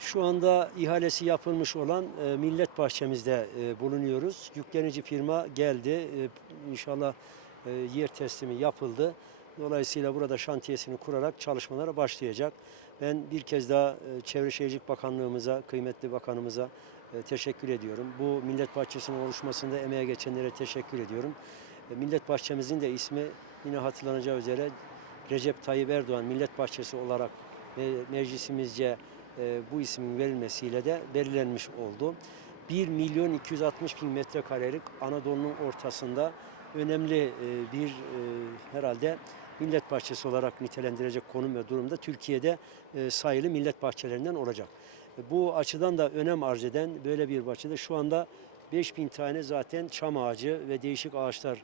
Şu anda ihalesi yapılmış olan e, Millet Bahçemizde e, bulunuyoruz. Yüklenici firma geldi. E, inşallah e, yer teslimi yapıldı. Dolayısıyla burada şantiyesini kurarak çalışmalara başlayacak. Ben bir kez daha e, Çevre Şehircilik Bakanlığımıza, kıymetli bakanımıza e, teşekkür ediyorum. Bu Millet Bahçesi'nin oluşmasında emeğe geçenlere teşekkür ediyorum. E, Millet Bahçemizin de ismi yine hatırlanacağı üzere Recep Tayyip Erdoğan Millet Bahçesi olarak me- meclisimizce e, bu ismin verilmesiyle de belirlenmiş oldu. 1 milyon 260 bin metrekarelik Anadolu'nun ortasında önemli e, bir e, herhalde millet bahçesi olarak nitelendirecek konum ve durumda Türkiye'de sayılı millet bahçelerinden olacak. Bu açıdan da önem arz eden böyle bir bahçede şu anda 5000 tane zaten çam ağacı ve değişik ağaçlar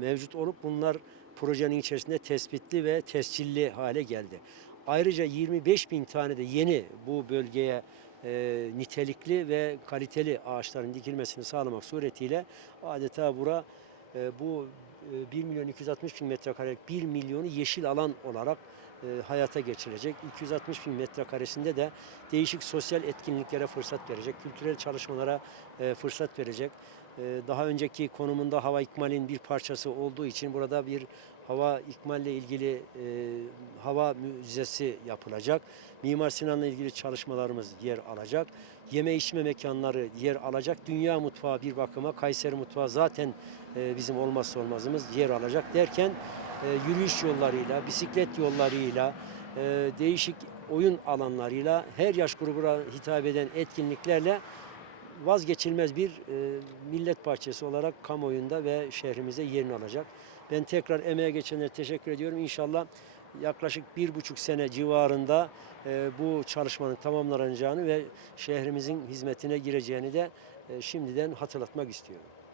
mevcut olup bunlar projenin içerisinde tespitli ve tescilli hale geldi. Ayrıca 25 bin tane de yeni bu bölgeye e, nitelikli ve kaliteli ağaçların dikilmesini sağlamak suretiyle adeta bura e, bu e, 1 milyon 260 bin metrekarelik 1 milyonu yeşil alan olarak e, hayata geçirecek. 260 bin metrekaresinde de değişik sosyal etkinliklere fırsat verecek, kültürel çalışmalara e, fırsat verecek. E, daha önceki konumunda hava ikmalin bir parçası olduğu için burada bir hava ikmalle ilgili e, hava müzesi yapılacak. Mimar Sinan'la ilgili çalışmalarımız yer alacak. Yeme içme mekanları yer alacak. Dünya mutfağı bir bakıma Kayseri mutfağı zaten e, bizim olmazsa olmazımız yer alacak derken e, yürüyüş yollarıyla, bisiklet yollarıyla, e, değişik oyun alanlarıyla her yaş grubuna hitap eden etkinliklerle vazgeçilmez bir e, millet bahçesi olarak kamuoyunda ve şehrimize yerini alacak. Ben tekrar emeğe geçenlere teşekkür ediyorum. İnşallah yaklaşık bir buçuk sene civarında e, bu çalışmanın tamamlanacağını ve şehrimizin hizmetine gireceğini de e, şimdiden hatırlatmak istiyorum.